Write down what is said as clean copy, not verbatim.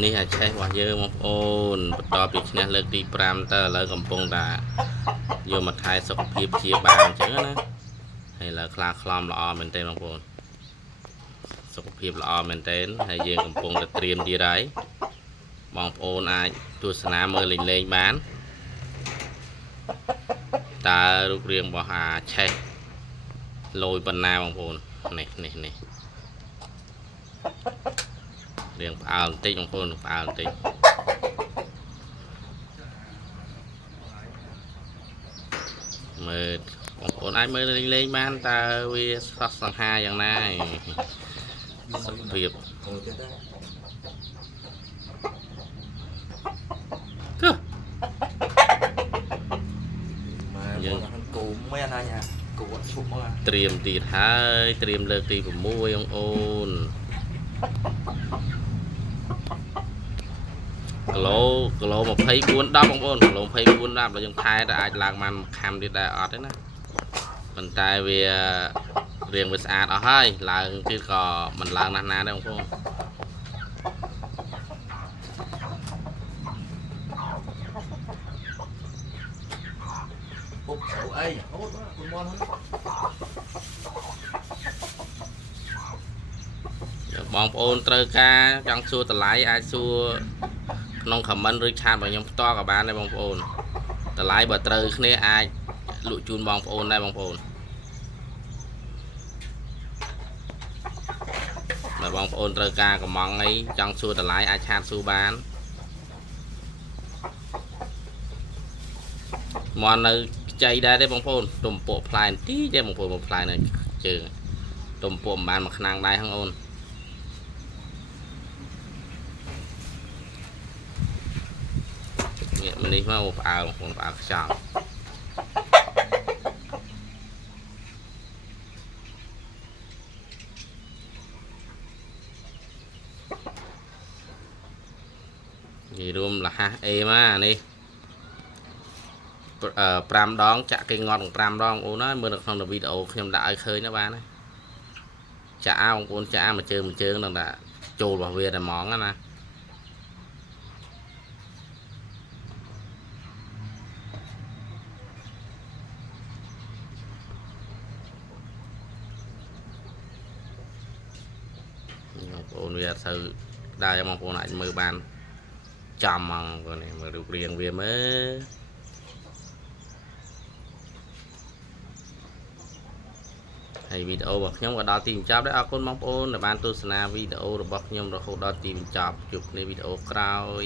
នេះអាចឆេះរបស់យើងបងប្អូនបន្ទាប់ពីឈ្នះលើកទី5តើឥឡូវកំពុងតែយកមកថែសុខភាពជាបានអញ្ចឹងណាហើយឥឡូវខ្លាខ្លំល្អមែនទេបងប្អូនសុខភាពល្អមែនទេហើយយើងកំពុងតែត្រៀមទៀតហើយបងប្អូនអាចទស្សនាមើលលេងបានតើរូបរាងរបស់អាឆេះលយប៉ុណ្ណាបងប្អូននេះរៀងផ្អើលបន្តិចបងប្អូនផ្អើលបន្តិចមើលបងប្អូនអាចមើលលេងបានតើវាស្រស់សង្ហាយ៉ាងណាសុខភាពគឺយើងគូមែនណាញ៉ាគូឈប់មកត្រៀមទៀតហើយត្រៀមលើកទី6បងប្អូនគីឡូ24 10បងប្អូនគីឡូ24 10ដល់យើងថែទៅអាចឡើងបានខំទៀតដែរអត់ទេណាប៉ុន្តែវារៀងវាស្អាតអស់ហើយឡើងទៀតក៏មិនឡើងណាស់ណាដែរបងប្អូនពុកស្រូវអីអូគុំមន់បងប្អូនត្រូវការចង់សួរតម្លៃអាចសួរក្នុង comment ឬឆាតរបស់ខ្ញុំផ្ទាល់ក៏បានដែរបងប្អូនតម្លៃបើត្រូវគ្នាអាចលក់ជូនបងប្អូនដែរបងប្អូនបើបងប្អូនត្រូវការកំងអីចង់សួរតម្លៃអាចឆាតសួរបានមកនៅខ្ចីដែរទេបងប្អូនទំពក់ផ្លែទីទេបងប្អូនមកផ្លែនៅជើងទំពក់មិនបានមកខ្នាងដែរហ្នឹងអូនងាកមកនេះមកផ្អើបងប្អូនផ្អើខ្ចង់និយាយរួមលះអេមកនេះ5 ដងចាក់គេងាត់5 ដងអូនហើយមើលនៅក្នុងវីដេអូខ្ញុំដាក់ឲ្យឃើញណាបានណាចាក់បងប្អូនចាក់មួយជើងនឹងតែចូលរបស់វាតែហ្មងណាបងប្អូនវាអត់ទៅដែរបងប្អូនអាចមើលបានចំហ្មងបងនេះមើលរូបរាងវាមើលហើយវីដេអូរបស់ខ្ញុំក៏ដល់ទីបញ្ចប់ដែរអរគុណបងប្អូនដែលបានទស្សនាវីដេអូរបស់ខ្ញុំរហូតដល់ទីបញ្ចប់ជួបគ្នាវីដេអូក្រោយ